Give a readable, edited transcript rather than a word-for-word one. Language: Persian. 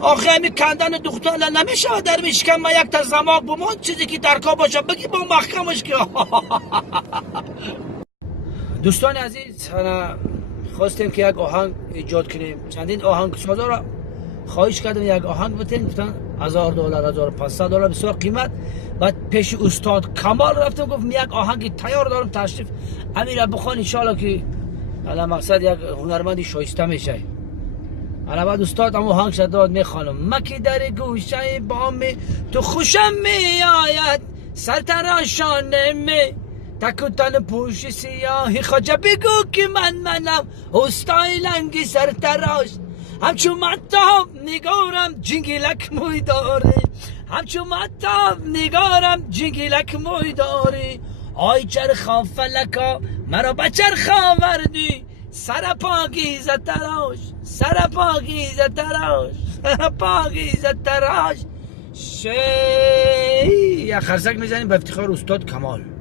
آخه همین کندن دختر نمیشه در میشکم ما یک تا زماق بمون چیزی که در کار باشه بگی با محکمش که دوستان عزیز خواستیم که یک آهنگ ایجاد کنیم. چندین آهنگ سازا را خواهش کردم یک آهنگ بتین، گفتن $1000 $1500 بسیار قیمت. بعد پیش استاد کمال رفتم گفتم یک آهنگ تیار دارم تشریف امیر بخوان ان شاء الله که الان مقصد یک هنرمندی شایسته میشه. الان بعد استاد هم آهنگ شد داد میخوانم مکی در گوشه بام تو خوشم میآید سر تراشانه می تکوتن پوش سیاهی خواجه بگو که منم استایلنگی سر تراش همچون مطاب نگارم جنگیلک موی داره همچون مطاب نگارم جنگیلک موی داره آی چرخا فلکا مرا بچرخا وردی سر پاگیزه تراش سر پاگیزه تراش سر پاگیزه تراش یک خرسک میزنیم به افتخار استاد کمال.